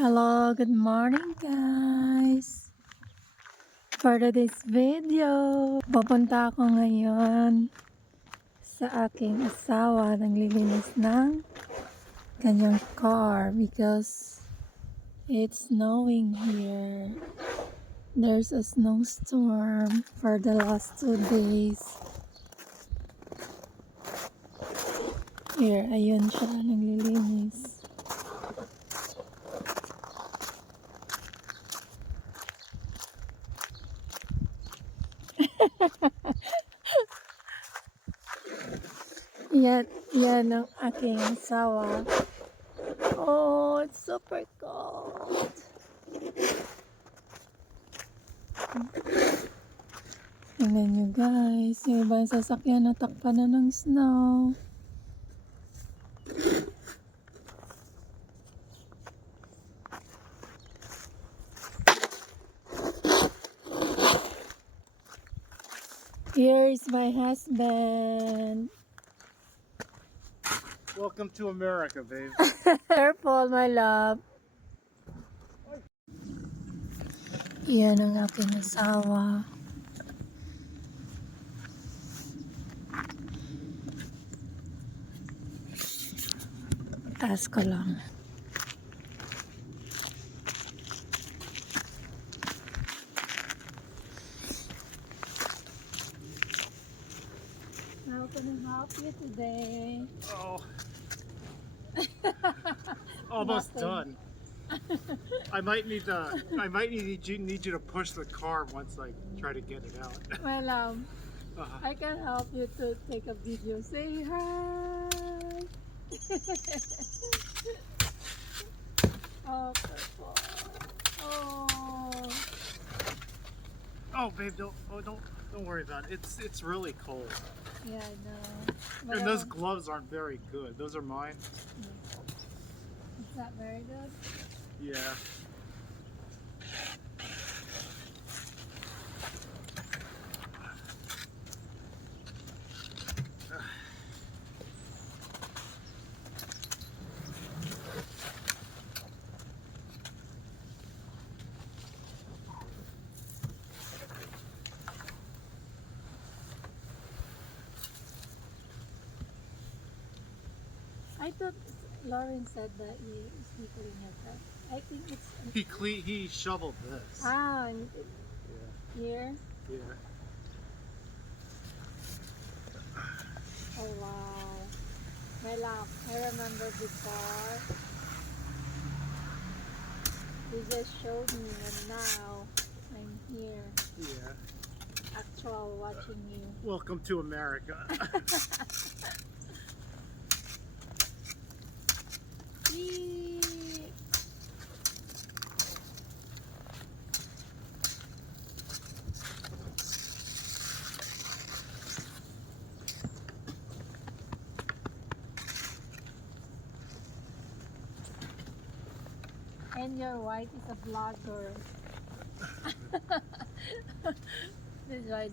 Hello, good morning guys! For today's video, pupunta ako ngayon sa aking asawa. Naglilinis ng kanyang car because it's snowing here. There's a snowstorm for the last 2 days. Here, ayun siya, naglilinis. Yan ang aking asawa. Oh, it's super cold. Tingnan nyo guys, yung ibang sasakyan natakpan na ng snow. Here's my husband. Welcome to America, babe. Careful, my love. Yan ang aking asawa. Taas ko lang. How can I help you today? Oh, almost Nothing. done. I might need you to push the car once I try to get it out. My love, Uh, I can help you to take a video. Say hi. Oh, purple. Oh. oh, babe, don't worry about it. It's really cold, Yeah, I know. But and those gloves aren't very good. Those are mine. Is that very good? Yeah. I thought Lauren said that he cleaned your car. I think it's He shoveled this. and Yeah. here. Yeah. Oh wow, my love. I remember before you just showed me, and now I'm here, Yeah. actual watching you. Welcome to America. Yee. And your wife is a vlogger. That's why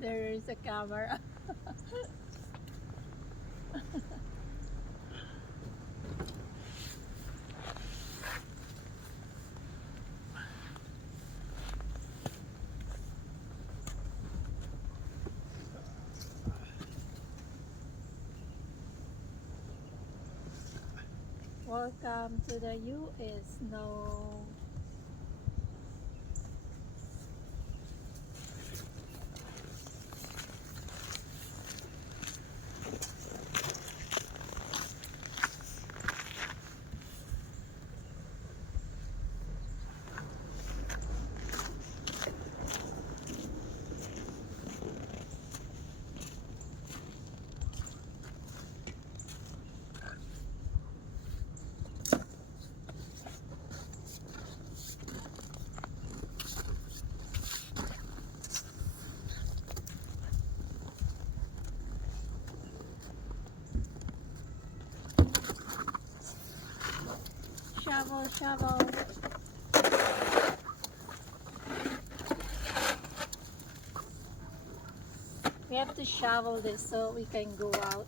there is a camera. Welcome to the US. No. Shovel, shovel. We have to shovel this so we can go out.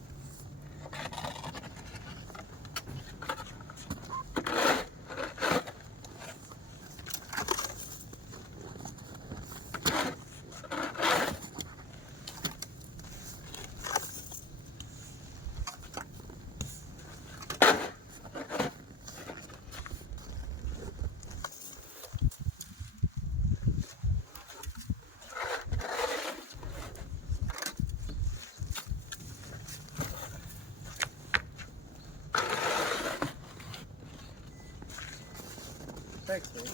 Thanks, babe.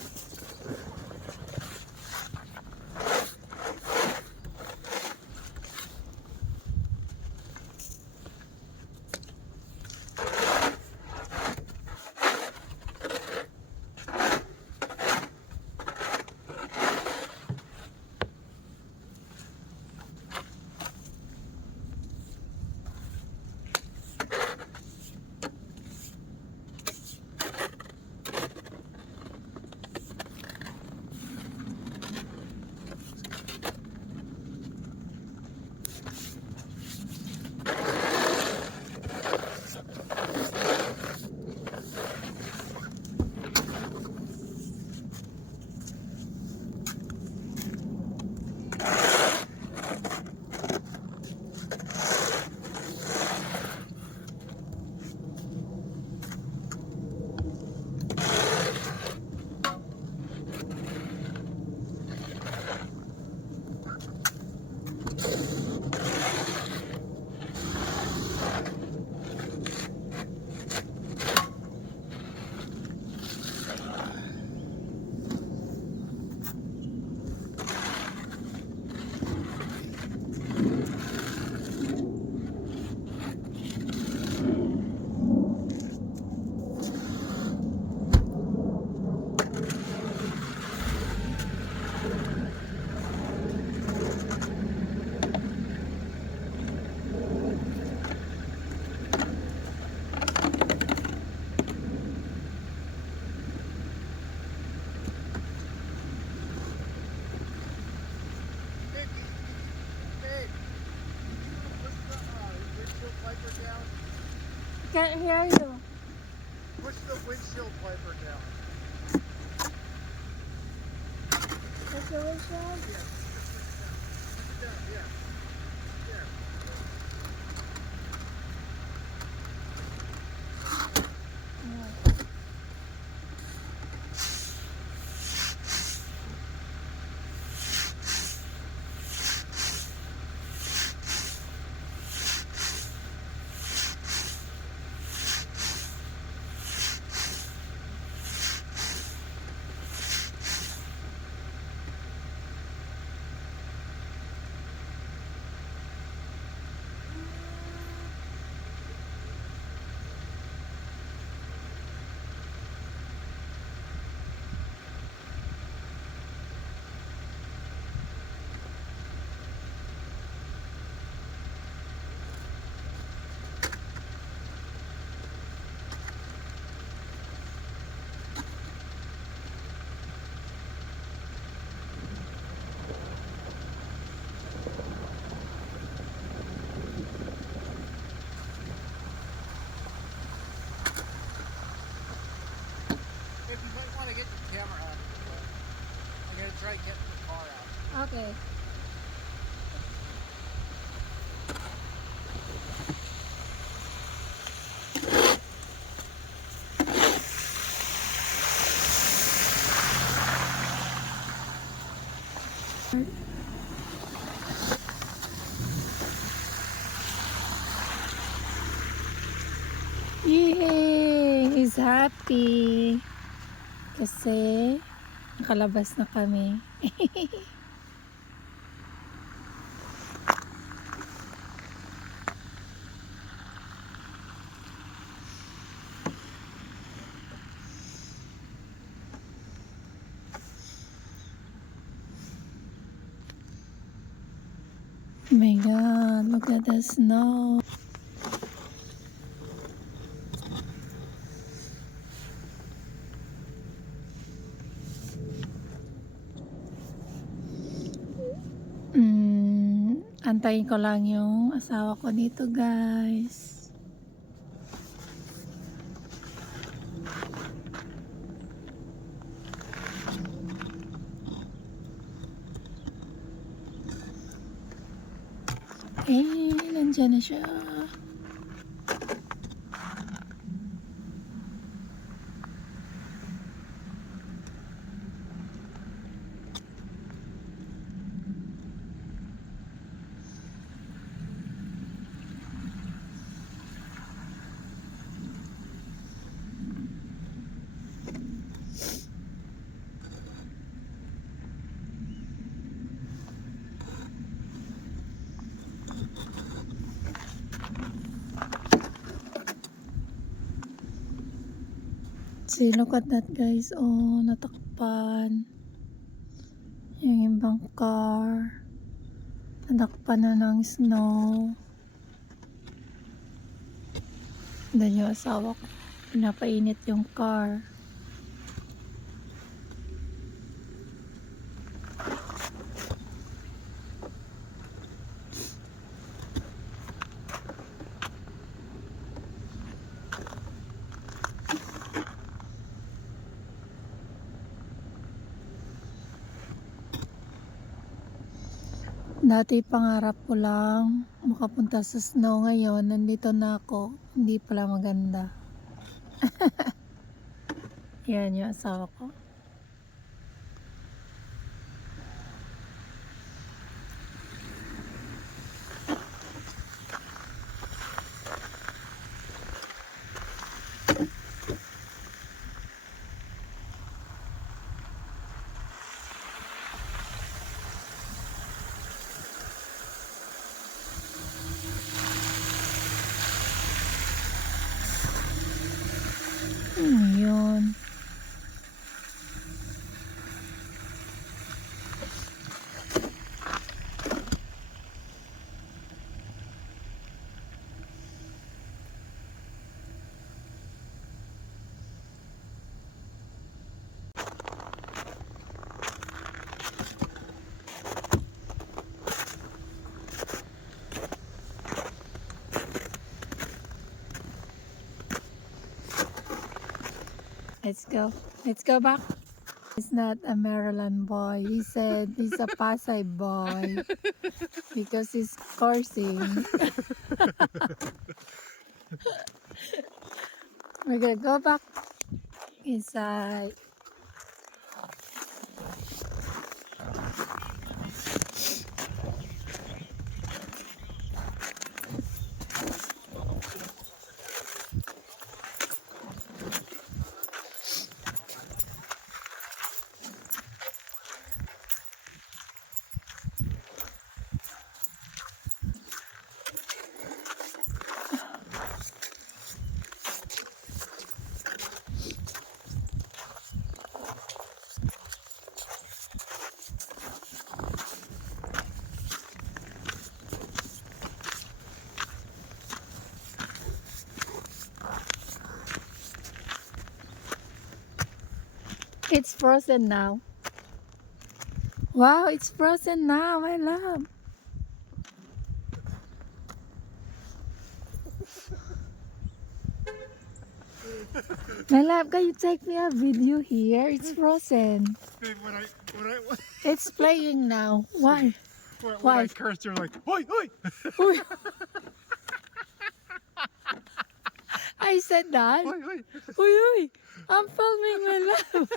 Can't hear you. Push the windshield wiper down. That's the windshield? Yeah. Down, yeah. There. If you might want to get the camera out of the way. I'm going to try getting the car out. Okay. Yay! He's happy. Kasi nakalabas na kami. Oh my god, look at the snow. Antayin ko lang yung asawa ko dito, guys. Nandyan na siya. See, look at that guys. Oh, natakpan. Yung ibang car. Natakpan na ng snow. Doon yung asawa ko. Pinapainit yung car. Dati pangarap ko lang makapunta sa snow. Ngayon, nandito na ako. Hindi pala maganda. Yan yung asawa ko. Yun. Let's go. Let's go back. He's not a Maryland boy. He said he's a Pasay boy because he's coursing. We're gonna go back inside. It's frozen now. Wow, it's frozen now, my love. My love, can you take me a video here? It's frozen. Babe, when I It's playing now. Why? when Why? I cursed her like, oi, oi. Uy. I said that. Oi, oi. Uy, uy. I'm filming, my love.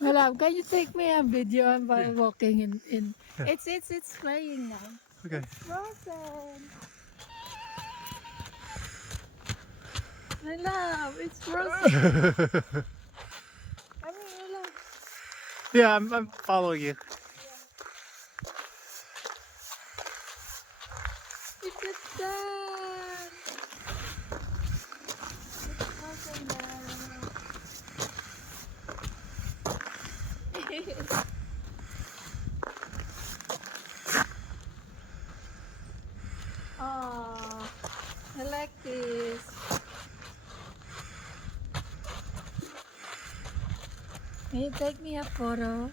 My love, can you take me a video while walking in? It's playing now. Okay. It's frozen. My love, it's frozen. I mean, my love. Yeah, I'm following you. It's done. It's frozen now. Oh, I like this. Can you take me a photo?